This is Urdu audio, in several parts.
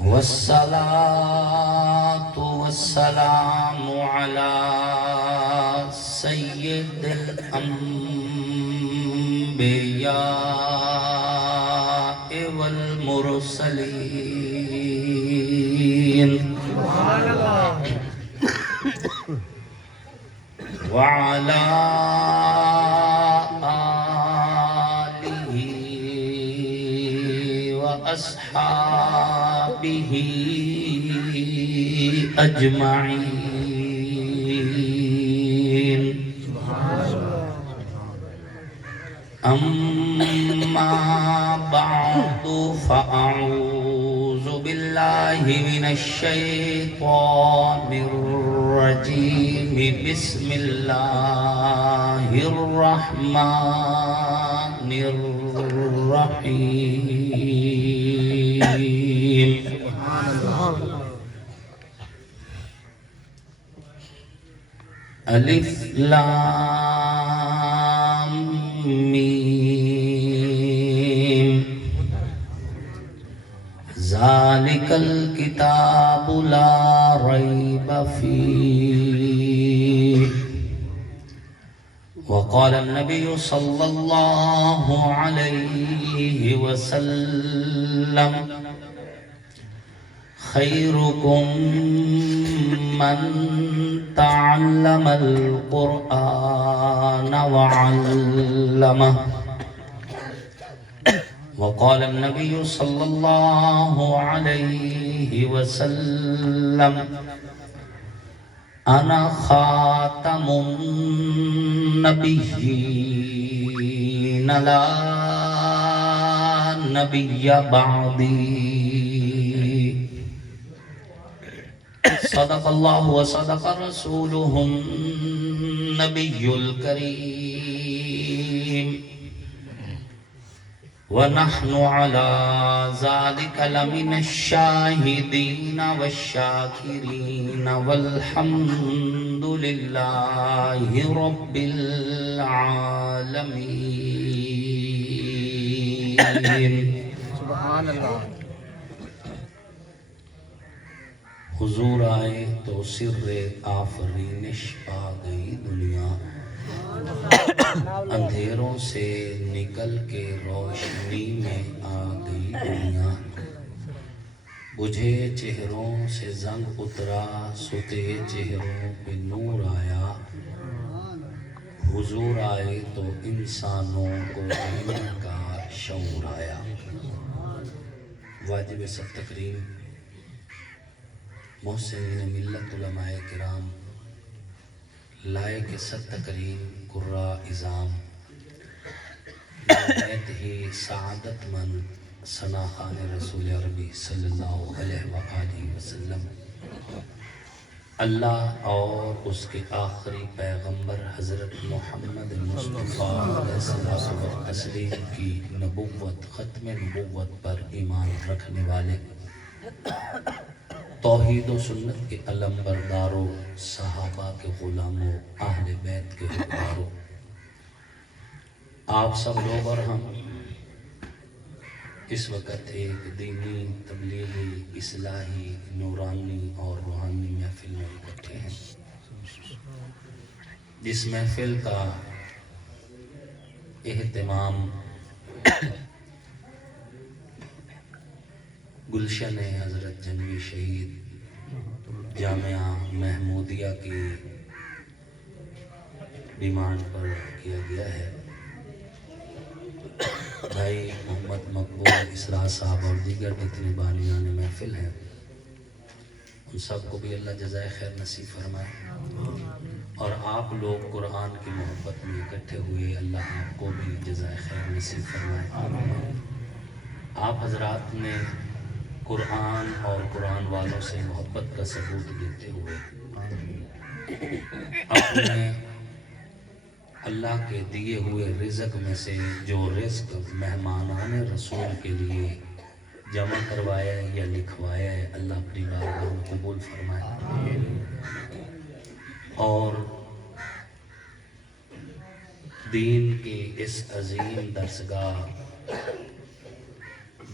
والصلاة والسلام على سيد الأنبياء والمرسلين وعلى آله وأصحابه أجمعين. أما بعد فأعوذ بالله من الشيطان الرجيم. بسم الله الرحمن الرحيم. الف لام میم. ذلك الكتاب لا ريب فيه. وقال النبي صلى الله عليه وسلم خيركم من تعلم القرآن وعلمه. وقال النبي صلى الله عليه وسلم أنا خاتم النبيين لا نبي بعدي. صدق الله وصدق رسوله النبي الكريم. ونحن على ذلك لمن الشاهدين والشاكرين والحمد لله رب العالمين. سبحان اللہ. حضور آئے تو سر آفرینش آ گئی دنیا. اندھیروں سے نکل کے روشنی میں آ گئی دنیا. بجھے چہروں سے زنگ اترا ستے چہروں پہ نور آیا. حضور آئے تو انسانوں کو جینے کا شعور آیا. واجب سب تکریم محسنین ملت علماء کرام لائق ست تکریم قرہ اظام نہایت ہی سعادت مند ثناخان رسول عربی صلی اللہ علیہ وآلہ وسلم، اللہ اور اس کے آخری پیغمبر حضرت محمد مصطفیٰ علیہ الصلوۃ والتسلیم کی نبوت ختم نبوت پر ایمان رکھنے والے توحید و سنت کے علم برداروں، صحابہ کے غلاموں، اہل بیت کے حکمرانوں، آپ سب لوگ اور ہم اس وقت ایک دینی، تبلیغی، اصلاحی، نورانی اور روحانی محفل میں اکٹھے ہیں، جس محفل کا اہتمام گلشن حضرت جنوی شہید جامعہ محمودیہ کی ڈیمانڈ پر کیا گیا ہے. بھائی محمد مقبول اسرار صاحب اور دیگر جتنے بانیان محفل ہیں، ان سب کو بھی اللہ جزائے خیر نصیب فرمائے. اور آپ لوگ قرآن کی محبت میں اکٹھے ہوئے، اللہ آپ کو بھی جزائے خیر نصیب فرمائے. آپ حضرات نے قرآن اور قرآن والوں سے محبت کا ثبوت دیتے ہوئے اپنے اللہ کے دیے ہوئے رزق میں سے جو رزق مہمانان رسول کے لیے جمع کروایا یا لکھوایا ہے، اللہ اپنی بارگاہ میں قبول فرمائے. اور دین کی اس عظیم درسگاہ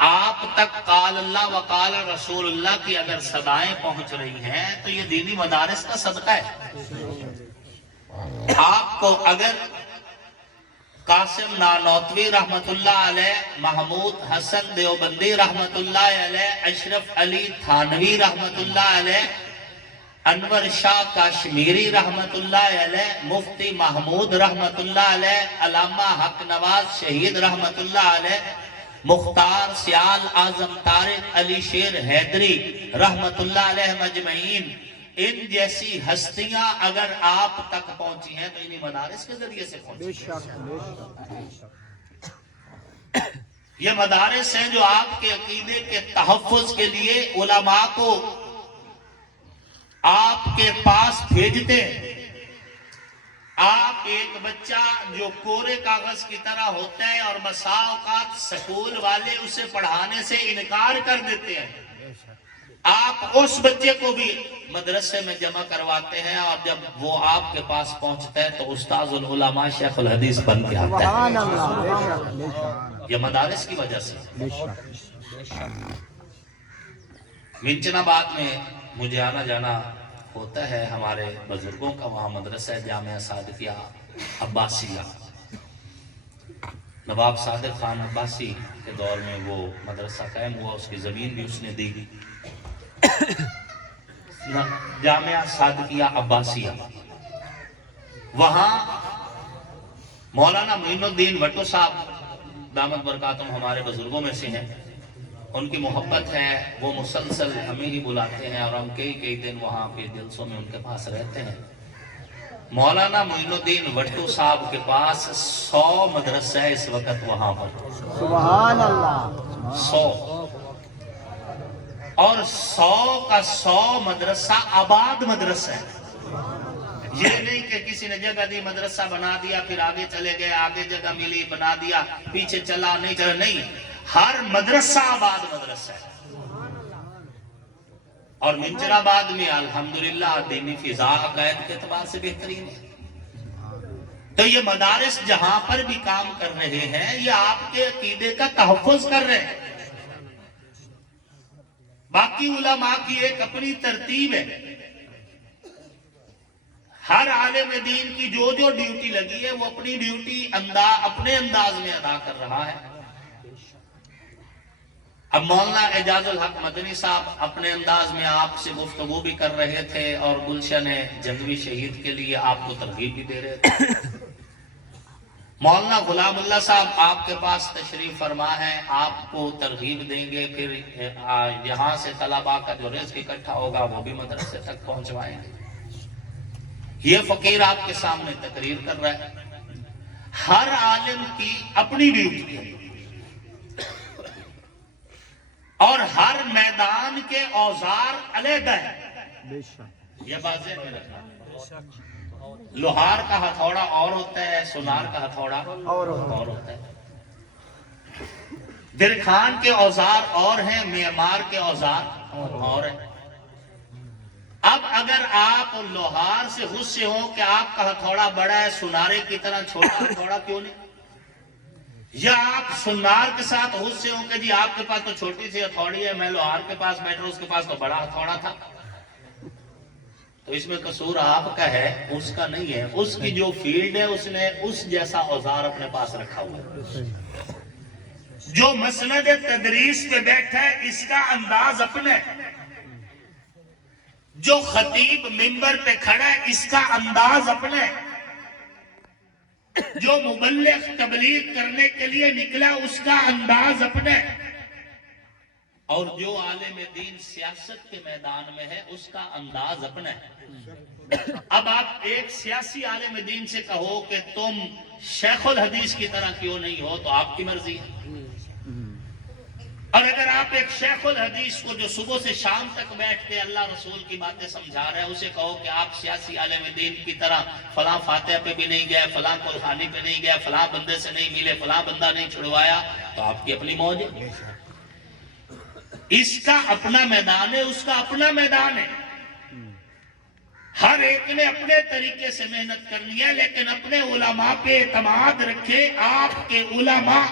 آپ تک قال اللہ و قال رسول اللہ کی اگر صدائیں پہنچ رہی ہیں تو یہ دینی مدارس کا صدقہ ہے۔ آپ کو اگر قاسم نانوتوی رحمت اللہ علیہ، محمود حسن دیوبندی رحمت اللہ علیہ، اشرف علی تھانوی رحمت اللہ علیہ، انور شاہ کاشمیری رحمت اللہ علیہ، مفتی محمود رحمت اللہ علیہ، علامہ حق نواز شہید رحمت اللہ علیہ، مختار سیال اعظم طارق علی شیر حیدری رحمت اللہ علیہ مجمعین، ان جیسی ہستیاں اگر آپ تک پہنچی ہیں تو انہی مدارس کے ذریعے سے پہنچی ہیں۔ یہ مدارس ہیں جو آپ کے عقیدے کے تحفظ کے لیے علماء کو آپ کے پاس بھیجتے ہیں۔ آپ ایک بچہ جو کورے کاغذ کی طرح ہوتا ہے اور بسا اوقات سکول والے اسے پڑھانے سے انکار کر دیتے ہیں، آپ اس بچے کو بھی مدرسے میں جمع کرواتے ہیں، اور جب وہ آپ کے پاس پہنچتا ہے تو استاذ العلماء شیخ الحدیث بن کے آتا ہے۔ یہ مدارس کی وجہ سے۔ منچن آباد میں مجھے آنا جانا ہوتا ہے، ہمارے بزرگوں کا وہاں مدرسہ ہے جامعہ صادقیہ عباسیہ۔ نواب صادق خان عباسی کے دور میں وہ مدرسہ قائم ہوا، اس کی زمین بھی اس نے دی، جامعہ صادقیہ عباسیہ۔ وہاں مولانا معین الدین بھٹو صاحب دامت برکاتہم ہمارے بزرگوں میں سے ہیں، ان کی محبت ہے، وہ مسلسل ہمیں ہی بلاتے ہیں اور ہم کئی دن وہاں پہ جلسوں میں ان کے پاس رہتے ہیں۔ مولانا معین الدین بھٹو صاحب کے پاس 100 مدرسہ ہے اس وقت وہاں پر، سبحان اللہ، 100، اور 100 کا 100 مدرسہ آباد مدرسہ ہے۔ یہ نہیں کہ کسی نے جگہ دی منصوبہ بنا دیا پھر آگے چلے گئے، آگے جگہ ملی بنا دیا، پیچھے چلا نہیں چلا، نہیں، ہر مدرسہ آباد مدرسہ ہے۔ اور منچر آباد میں الحمدللہ دینی فضا عقائد کے اعتبار سے بہترین ہے۔ تو یہ مدارس جہاں پر بھی کام کر رہے ہیں یہ آپ کے عقیدے کا تحفظ کر رہے ہیں۔ باقی علماء کی ایک اپنی ترتیب ہے، ہر عالم دین کی جو ڈیوٹی لگی ہے وہ اپنی ڈیوٹی اپنے انداز میں ادا کر رہا ہے۔ اب مولانا اعجاز الحق مدنی صاحب اپنے انداز میں آپ سے گفتگو بھی کر رہے تھے اور گلشن جنگوی شہید کے لیے آپ کو ترغیب بھی دے رہے تھے۔ مولانا غلام اللہ صاحب آپ کے پاس تشریف فرما ہے، آپ کو ترغیب دیں گے، پھر یہاں سے طلباء کا جو رزق اکٹھا ہوگا وہ بھی مدرسے تک پہنچوائیں گے۔ یہ فقیر آپ کے سامنے تقریر کر رہا ہے۔ ہر عالم کی اپنی ڈیوٹی ہے اور ہر میدان کے اوزار علیحدہ ہے، یہ بات ذہن میں رکھنا۔ لوہار کا ہتھوڑا اور ہوتا ہے، سونار کا ہتھوڑا اور ہوتا ہے، درخان کے اوزار اور ہیں، معمار کے اوزار اور ہیں۔ اب اگر آپ لوہار سے غصے ہوں کہ آپ کا ہتھوڑا بڑا ہے، سونارے کی طرح چھوٹا ہتھوڑا کیوں نہیں، یا آپ سونار کے ساتھ غصے ہوں کہ جی آپ کے پاس تو چھوٹی سی ہتھوڑی ہے، میں لوہار کے پاس بیٹھ رہا ہوں، اس کے پاس تو بڑا ہتھوڑا تھا، تو اس میں قصور آپ کا ہے، اس کا نہیں ہے۔ اس کی جو فیلڈ ہے اس نے اس جیسا اوزار اپنے پاس رکھا ہوا ہے۔ جو مسند تدریس پہ بیٹھا ہے اس کا انداز اپنا ہے، جو خطیب منبر پہ کھڑا ہے اس کا انداز اپنا ہے، جو مبلغ تبلیغ کرنے کے لیے نکلا اس کا انداز اپنا ہے، اور جو عالم دین سیاست کے میدان میں ہے اس کا انداز اپنا ہے۔ اب آپ ایک سیاسی عالم دین سے کہو کہ تم شیخ الحدیث کی طرح کیوں نہیں ہو تو آپ کی مرضی ہے، اور اگر آپ ایک شیخ الحدیث کو جو صبح سے شام تک بیٹھ کے اللہ رسول کی باتیں سمجھا رہے ہیں اسے کہو کہ آپ سیاسی عالم دین کی طرح فلاں فاتحہ پہ بھی نہیں گئے، فلاں قرآنی پہ نہیں گئے، فلاں بندے سے نہیں ملے، فلاں بندہ نہیں چھڑوایا، تو آپ کی اپنی موج ہے۔ اس کا اپنا میدان ہے، اس کا اپنا میدان ہے، ہر ایک نے اپنے طریقے سے محنت کرنی ہے، لیکن اپنے علماء پہ اعتماد رکھے۔ آپ کے علماء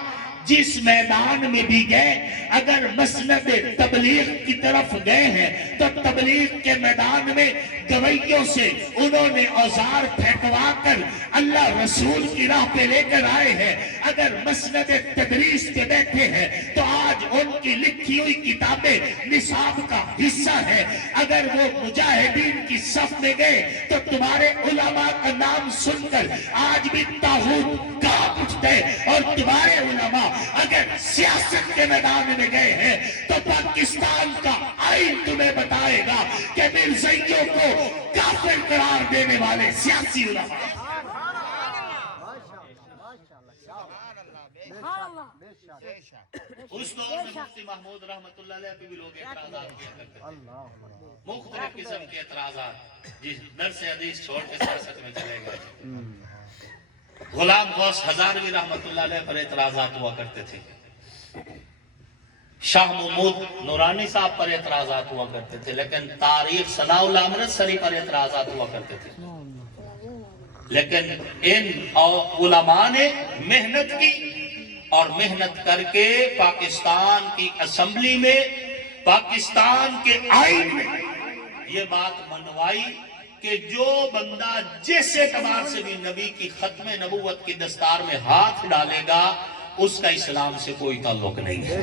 جس میدان میں بھی گئے اگر مسند تبلیغ کی طرف گئے ہیں تو تبلیغ کے میدان میں گویوں سے انہوں نے اوزار پھینکوا کر اللہ رسول کی راہ پہ لے کر آئے ہیں. اگر مسند تدریس پہ بیٹھے ہیں تو آج ان کی لکھی ہوئی کتابیں نصاب کا حصہ ہے. اگر وہ مجاہدین کی صف میں گئے تو تمہارے علماء کا نام سن کر آج بھی طاغوت کانپ اٹھتے. اور تمہارے علماء اگر سیاست کے میدان میں گئے ہیں تو پاکستان کا آئین تمہیں بتائے گا کہ مرزائیوں کو کافر قرار دینے والے سیاسی علماء. اس دور میں مفتی محمود رحمت اللہ علیہ پہ بھی لوگ اعتراضات کیا کرتے تھے, مختلف قسم کے اعتراضات, جس درس حدیث چھوڑ کے سیاست میں چلے گئے. غلام غوث ہزاروی رحمت اللہ علیہ پر اعتراضات ہوا کرتے تھے, شاہ محمود نورانی صاحب پر اعتراضات ہوا کرتے تھے, لیکن تاریخ ثناء اللہ امرتسری پر اعتراضات ہوا کرتے تھے. لیکن ان علماء نے محنت کی اور محنت کر کے پاکستان کی اسمبلی میں, پاکستان کے آئین میں یہ بات منوائی کہ جو بندہ جس اعتبار سے بھی نبی کی ختم نبوت کی دستار میں ہاتھ ڈالے گا اس کا اسلام سے کوئی تعلق نہیں ہے.